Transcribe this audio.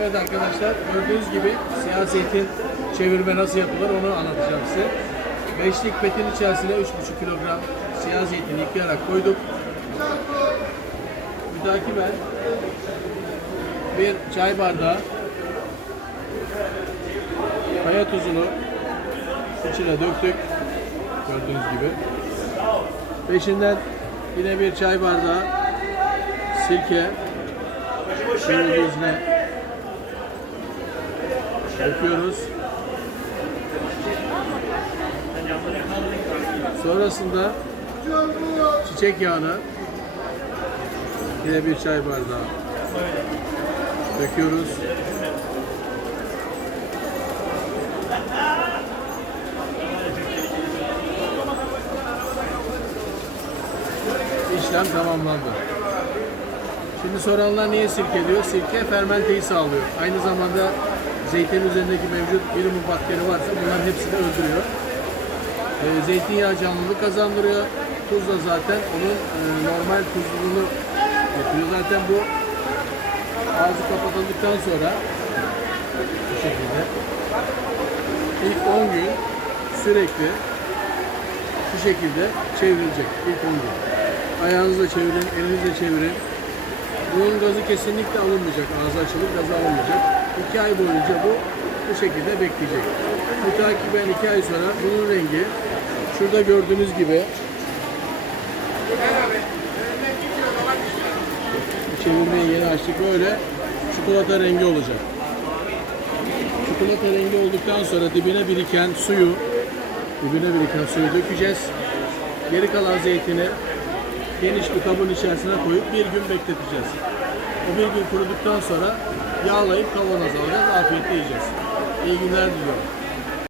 Evet arkadaşlar gördüğünüz gibi siyah zeytin çevirme nasıl yapılır onu anlatacağım size. Beşlik petin içerisine 3,5 kilogram siyah zeytin yıkayarak koyduk. Mütakiben bir çay bardağı kaya tuzunu içine döktük. Gördüğünüz gibi. Peşinden yine bir çay bardağı sirke şöyle yüzüne döküyoruz. Sonrasında çiçek yağını yine bir çay bardağı döküyoruz. İşlem tamamlandı. Şimdi soranlar niye sirke diyor? Sirke fermenteyi sağlıyor. Aynı zamanda zeytin üzerindeki mevcut minimum bakteri varsa bunların hepsini öldürüyor. Ee, zeytinyağı canlılık kazandırıyor. Tuz da zaten onun e, normal tuzluluğunu yapıyor. Zaten bu ağzı kapatıldıktan sonra bu şekilde ilk 10 gün sürekli şu şekilde çevrilecek ilk 10 gün. Ayağınızla çevirin, elinizle çevirin. Bunun gazı kesinlikle alınmayacak. Ağzı açılıp gazı alınmayacak. 2 ay boyunca bu bu şekilde bekleyecek. Mütakiben 2 ay sonra bunun rengi şurada gördüğünüz gibi çevirmeyi yeni açtık böyle çikolata rengi olacak. Çikolata rengi olduktan sonra dibine biriken suyu dibine biriken suyu dökeceğiz. Geri kalan zeytini geniş bir kabın içerisine koyup bir gün bekleteceğiz. O bir gün kuruduktan sonra yağlayıp kavanoza alacağız. Afiyetle yiyeceğiz. İyi günler diliyorum.